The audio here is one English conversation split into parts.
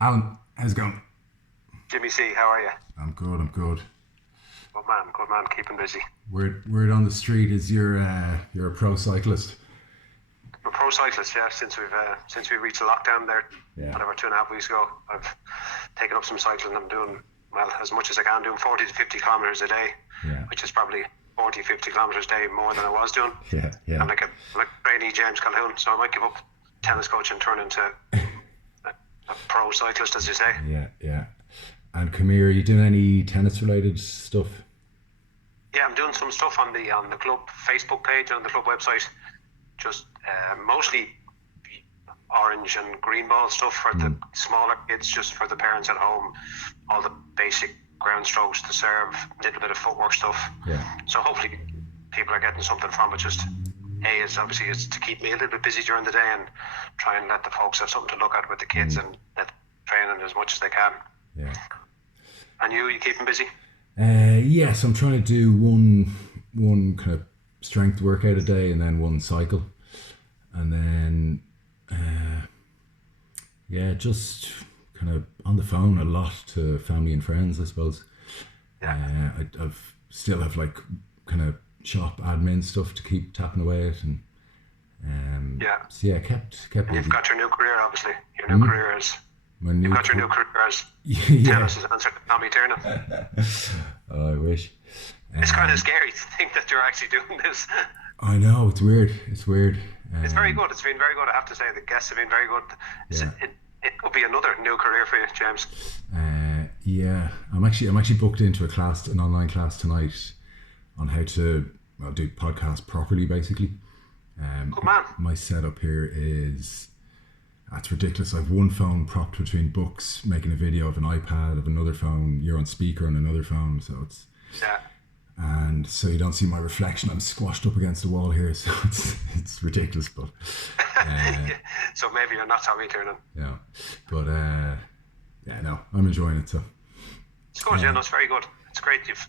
Alan, how's it going? Jimmy C, how are you? I'm good. Good man, keeping busy. Word on the street is you're a pro cyclist. I'm a pro cyclist, yeah. Since we reached the lockdown there, Yeah. whatever 2.5 weeks ago, I've taken up some cycling. I'm doing well as much as I can, doing 40 to 50 kilometers a day, Yeah. which is probably 40, 50 kilometers a day more than I was doing. Yeah. I'm Yeah. like trainee James Calhoun, so I might give up tennis coach and turn into a pro cyclist, as you say. Yeah. And come here, are you doing any tennis related stuff? Yeah, I'm doing some stuff on the club Facebook page and on the club website. Just mostly orange and green ball stuff for the smaller kids, just for the parents at home. All the basic ground strokes to serve, a little bit of footwork stuff. Yeah. So hopefully people are getting something from it. Just is obviously is to keep me a little bit busy during the day and try and let the folks have something to look at with the kids and let them training as much as they can. Yeah. And you keeping busy? Yes, I'm trying to do one kind of strength workout a day and then one cycle, and then just kind of on the phone a lot to family and friends, I suppose. Yeah. I've still have like kind of shop admin stuff to keep tapping away at, and Yeah. so yeah, kept And busy. you've got your new career, obviously. Your new career is My you've new got your new career as yeah. tennis is answered to Tommy Tiernan. Oh, I wish. It's kind Um, of scary to think that you're actually doing this. I know it's weird. It's weird. It's very good. It's been very good. I have to say the guests have been very good. Yeah. It could be another new career for you, James. Yeah, I'm actually booked into an online class tonight on how to do podcast properly. Basically, Good man. my setup here is that's ridiculous. I've one phone propped between books, making a video of an iPad, of another phone. You're on speaker on another phone, so it's Yeah. and so you don't see my reflection. I'm squashed up against the wall here, so it's ridiculous, but So maybe you're not Tommy Tiernan. yeah, but yeah, no, I'm enjoying it. So It's good. Yeah, no, it's very good. It's great. You've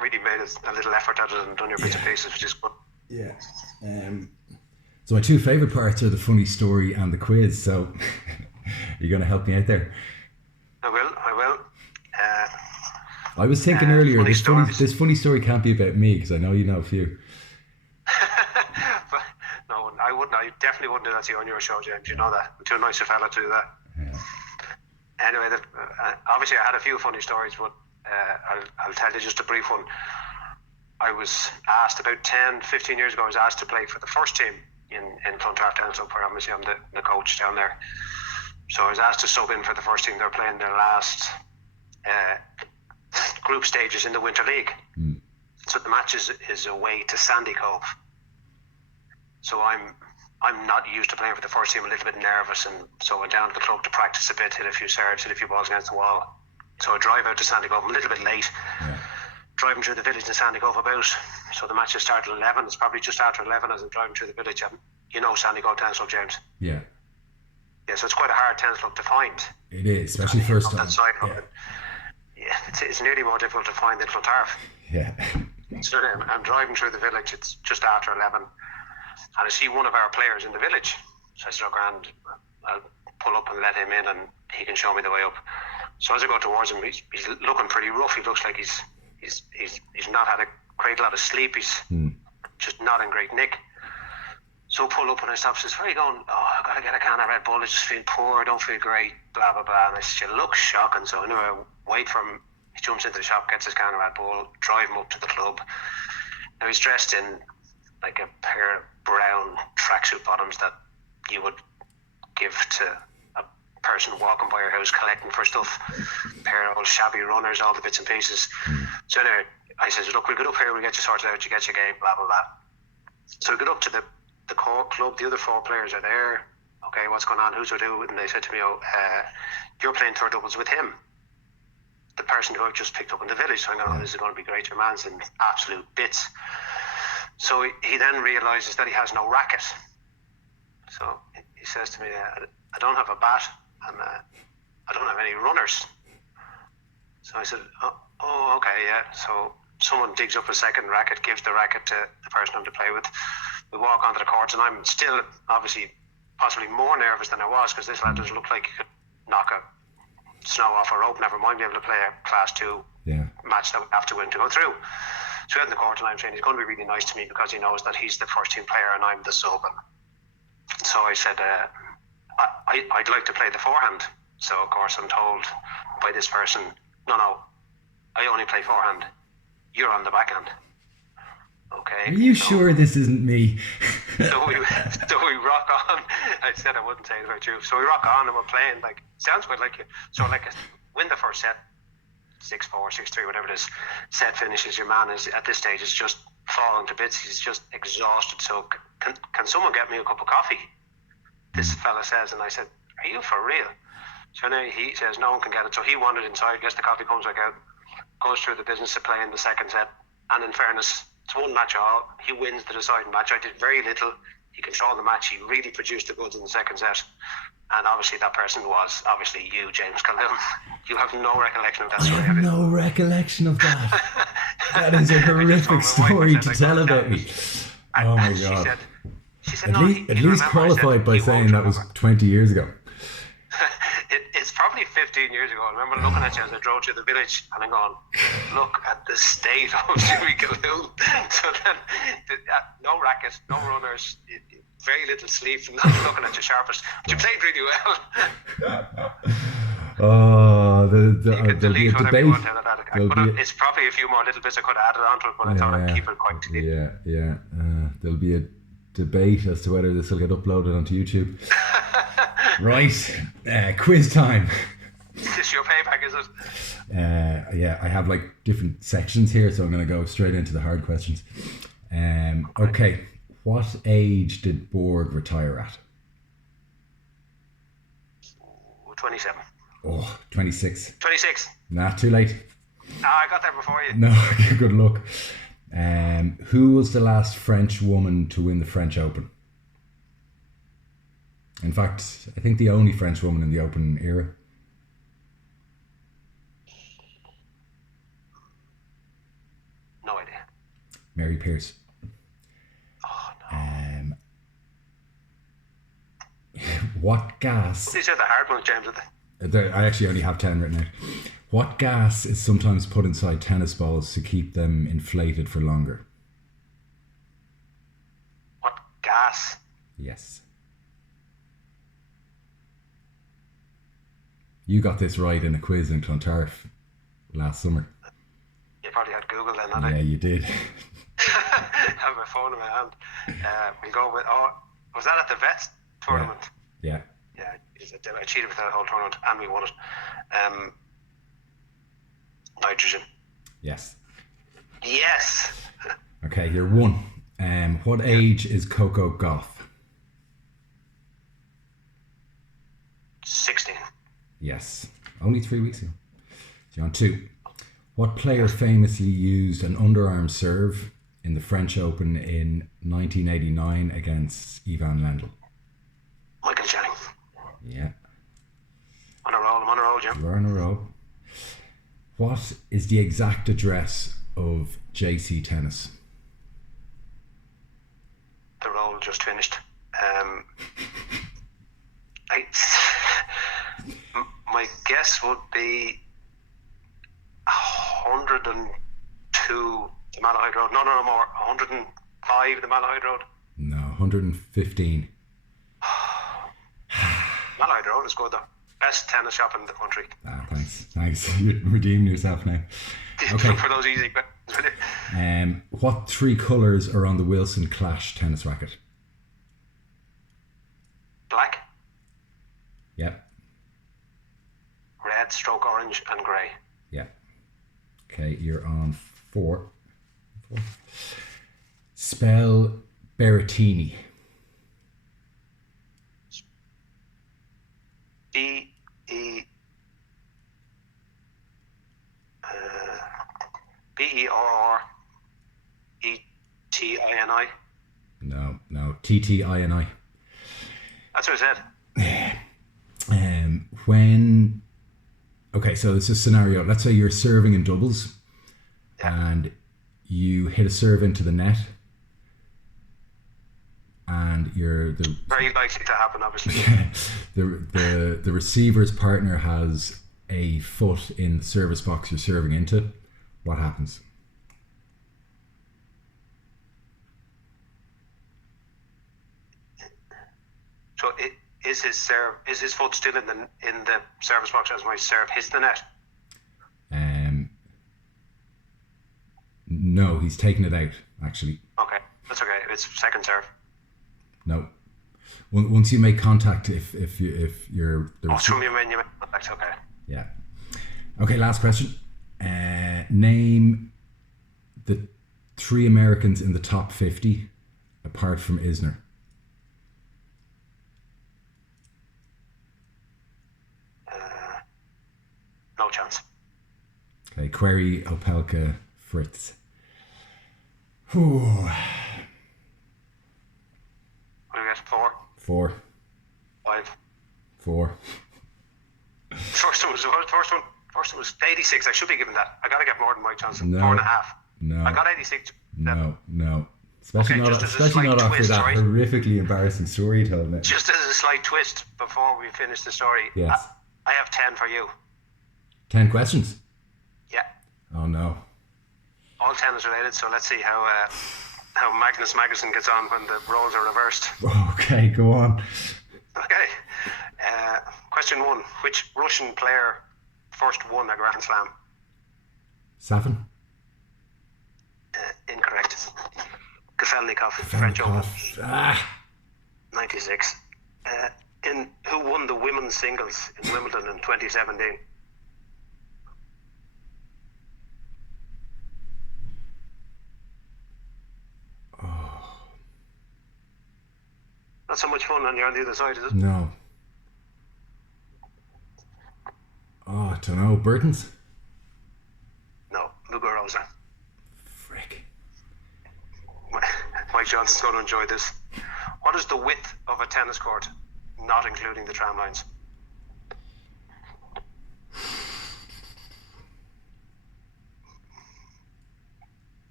really made a little effort at it and done your bits and pieces, which is good. yeah. So my two favorite parts are the funny story and the quiz. So you're going to help me out there. I will. I was thinking earlier funny stories. this funny story can't be about me because I know you know a few. But no, I wouldn't. I definitely wouldn't do that to you on your show, James. You know that. I'm too nice a fella to do that. Yeah. Anyway, obviously I had a few funny stories, but I'll tell you just a brief one. I was asked about 10, 15 years ago, I was asked to play for the first team in Clontarf Tennis Club, where obviously I'm the coach down there. So I was asked to sub in for the first team. They're playing their last group stages in the Winter League. So the match is away to Sandy Cove. So I'm not used to playing for the first team, a little bit nervous, and so I went down to the club to practice a bit, hit a few serves, hit a few balls against the wall. So I drive out to Sandy Cove, I'm a little bit late, Yeah. driving through the village in Sandy Cove about. So the match has started at 11, it's probably just after 11 as I'm driving through the village. And you know Sandy Cove Tennis Club, James. Yeah. Yeah, so it's quite a hard tennis club to find. It is, especially first Up time. that side of Yeah. it. Yeah, it's nearly more difficult to find than Clontarf. Yeah. So I'm driving through the village, it's just after 11, and I see one of our players in the village. So I said, oh, grand, I'll pull up and let him in and he can show me the way up. So as I go towards him, he's looking pretty rough. He looks like he's not had a great lot of sleep. He's just not in great nick. So I pull up and I stop and says, where are you going? Oh, I've got to get a can of Red Bull. I just feel poor. I don't feel great, blah, blah, blah. And I said, you look shocking. So anyway, I wait for him. He jumps into the shop, gets his can of Red Bull, drive him up to the club. Now he's dressed in like a pair of brown tracksuit bottoms that you would give to a person walking by your house collecting for stuff. A pair of old shabby runners, all the bits and pieces. So anyway, I says, look, we'll get up here, we'll get you sorted out, you get your game, blah, blah, blah. So we get up to the core club, the other four players are there. Okay, what's going on, who's with who? And they said to me, you're playing third doubles with him, the person who I've just picked up in the village. So I'm going, oh, this is going to be great. Your man's in absolute bits. So he then realises that he has no racket. So he says to me, I don't have a bat and I don't have any runners. So I said, oh, okay, yeah. So someone digs up a second racket, gives the racket to the person I'm to play with. We walk onto the courts and I'm still obviously possibly more nervous than I was because this lad doesn't look like he could knock snow off a rope, never mind be able to play a Class 2 match that we have to win to go through. So out in the court, and I'm saying he's going to be really nice to me because he knows that he's the first team player and I'm the sub. So I said, I'd like to play the forehand. So of course I'm told by this person, no, I only play forehand. You're on the backhand. Okay. Are you sure this isn't me? so we rock on. I said I wouldn't say it about you. So we rock on and we're playing, like, sounds quite like you. So like, win the first set, 6-4, 6-3, whatever it is. Set finishes. Your man is at this stage is just falling to bits. He's just exhausted. So can someone get me a cup of coffee? This fella says, and I said, are you for real? So now he says no one can get it. So he wandered inside, gets the coffee, comes back out, goes through the business of playing the second set. And in fairness, it's one match all. He wins the deciding match. I did very little. He controlled the match. He really produced the goods in the second set. And obviously that person was obviously you, James Calhoun. You have no recollection of that story. I have no recollection of that. That is a horrific story to tell about me. Oh my God. She said, at least qualified by saying that was 20 years ago. It's probably 15 years ago. I remember looking at you as I drove to the village and I'm going, look at the state of Jimmy Calhoun. So then, no racket, no runners, very little sleep, not looking at your sharpest. But you played really well. Oh, you can debate. delete whatever you want out of that. But it's probably a few more little bits I could have added onto it, but I thought I'd keep it quite clean. Yeah. There'll be a debate as to whether this will get uploaded onto YouTube. Right, quiz time. Is this your payback, is it? Yeah, I have like different sections here, so I'm going to go straight into the hard questions. Okay, what age did Borg retire at? 27. Oh, 26. 26. Nah, too late. I got there before you. No, good luck. Who was the last French woman to win the French Open? In fact, I think the only French woman in the Open era. No idea. Mary Pierce. Oh, no. What gas... These are the hard ones, James, are they? I actually only have 10 written out. What gas is sometimes put inside tennis balls to keep them inflated for longer? What gas? Yes. You got this right in a quiz in Clontarf last summer. You probably had Google then, hadn't Yeah, you did. I have my phone in my hand. We'll go with... Oh, was that at the Vets tournament? Yeah. Yeah, I cheated with that whole tournament and we won it. Nitrogen. Yes. Yes! Okay, you're one. What age is Coco Gauff? 16. Yes. Only 3 weeks ago. So you're on 2. What player famously used an underarm serve in the French Open in 1989 against Ivan Lendl? Michael Channing. Yeah. I'm on a roll, Jim. You are on a roll. What is the exact address of JC Tennis? The roll just finished. My guess would be 102 the Malahide Road. No, more. 105 the Malahide Road. No, 115. Malahide Road is good though. Best tennis shop in the country. Ah, thanks. You're redeeming yourself now. Okay. For those easy questions. What 3 colours are on the Wilson Clash tennis racket? Black, Yep. red, stroke orange, and grey. Yeah. Okay, you're on 4. Spell Berrettini. Berrettini. No, Ttini. That's what I said. Okay, so it's a scenario. Let's say you're serving in doubles, and you hit a serve into the net, and very likely to happen, obviously. the receiver's partner has a foot in the service box you're serving into, what happens? So is his foot still in the service box as my serve hits the net? No, he's taken it out, actually. Okay, that's okay. It's second serve. No. Once you make contact, if you're... from you make contact, okay. Yeah. Okay, last question. Name the 3 Americans in the top 50 apart from Isner. No chance. Okay, Query, Opelka, Fritz. Whew. What do you get? 4? 4. 5. 4. First one was 86. I should be given that. I gotta get more than Mike Johnson. No. 4.5. No. I got 86. No. Especially not after twist, that right? horrifically embarrassing story you told me. Just as a slight twist before we finish the story. Yes. I have 10 for you. 10 questions? Yeah. Oh no. All 10 is related, so let's see how Magnus Magnuson gets on when the roles are reversed. Okay, go on. Okay. Question 1. Which Russian player first won a Grand Slam? Safin? Incorrect. Kafelnikov, French Open. 96. Who won the women's singles in Wimbledon in 2017? Not so much fun when you're on the other side, is it? No. Oh, I don't know. Burton's? No, Muguruza. Frick. Mike Johnson's going to enjoy this. What is the width of a tennis court, not including the tram lines?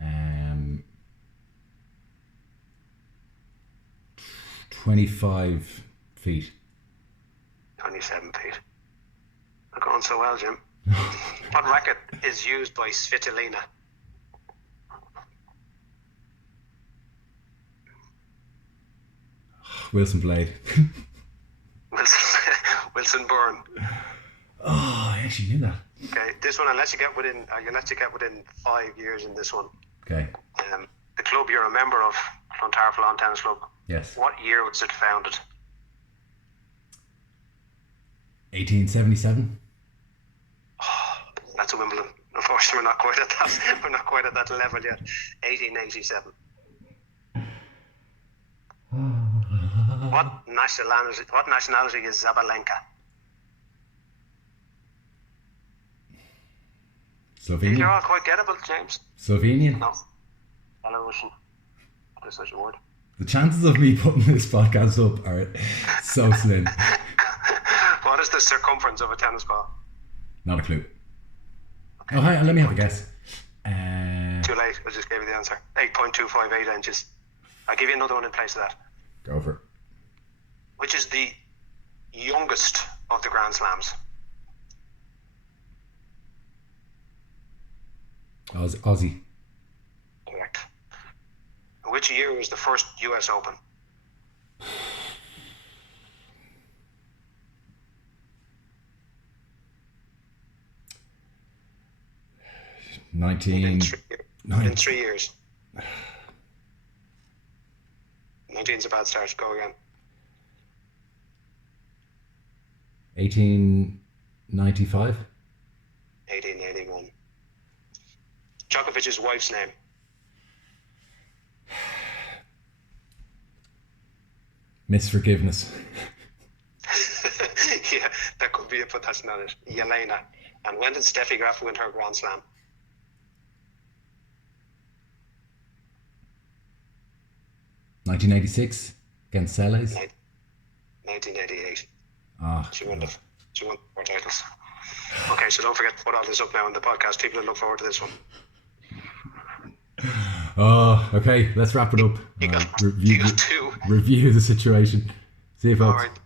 Um, 25 feet. 27 feet. Not going so well, Jim. What racket is used by Svitolina? Wilson Blade. Wilson Byrne. Oh, I actually knew that. Okay, this one I'll let you get within 5 years in this one. Okay. The club you're a member of, Clontarf Lawn Tennis Club. Yes. What year was it founded? 1877. That's a Wimbledon. Unfortunately, we're not quite at that. We're not quite at that level yet. 1887. What nationality is Zabalenka? These are Slovenian. all quite gettable, James. Slovenian. No. Belarusian. What is such a word? The chances of me putting this podcast up are so slim. What is the circumference of a tennis ball? Not a clue. Okay. Oh, hi, let me have a guess. Too late. I just gave you the answer. 8.258 inches. I'll give you another one in place of that. Go for it. Which is the youngest of the Grand Slams? Aussie. Correct. Which year was the first US Open? In 3 years. 19's a bad start. Go again. 1895. 1881. Djokovic's wife's name? Miss Forgiveness. Yeah, that could be it, but that's not it. Yelena. And when did Steffi Graf win her Grand Slam? 1986 against Celes. 1988. She won 4 titles. Okay, so don't forget to put all this up now in the podcast. People will look forward to this one. Oh, okay. Let's wrap it up. You got 2. Review the situation. See you, folks. All right.